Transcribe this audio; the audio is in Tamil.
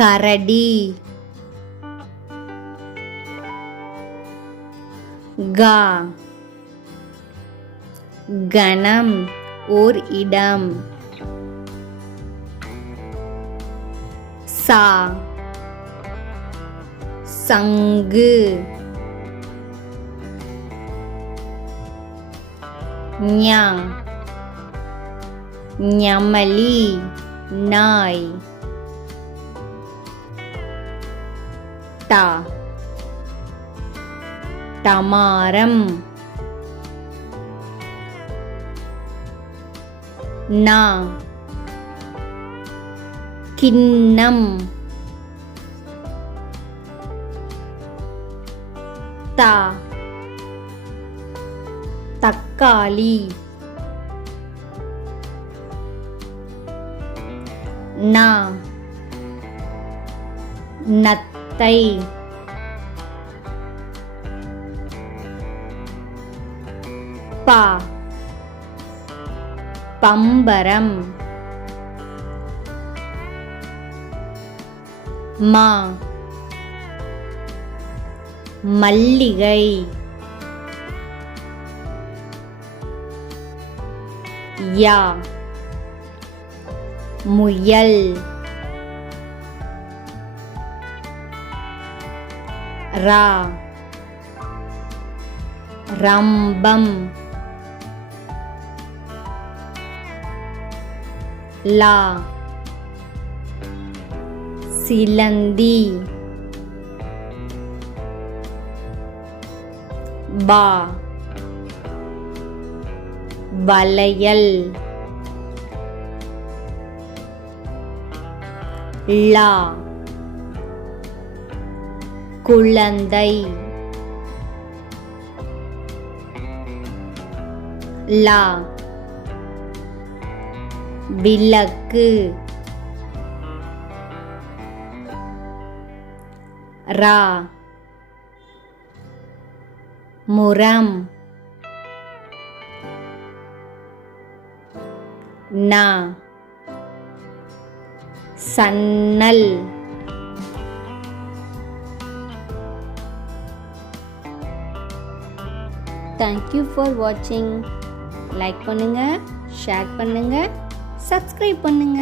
கரடி. கா, கணம், ஓர் இடம். சா, சங்கு. ஞா, ஞமலி, நாய். டா, டமாரம். நா, கிண்ணம். தா, தக்காளி. நா, நத்தை. பா, பம்பரம். மா, மல்லிகை. யா, முயல். ரா, ரம்பம். லா, சிலந்தி. பா, வளையல். லா, குழந்தை. லா, விளக்கு. ரா, முரம். நா, சன்னல். Thank you for watching. Like பண்ணுங்க, ஷேர் பண்ணுங்க, சப்ஸ்கிரைப் பண்ணுங்க.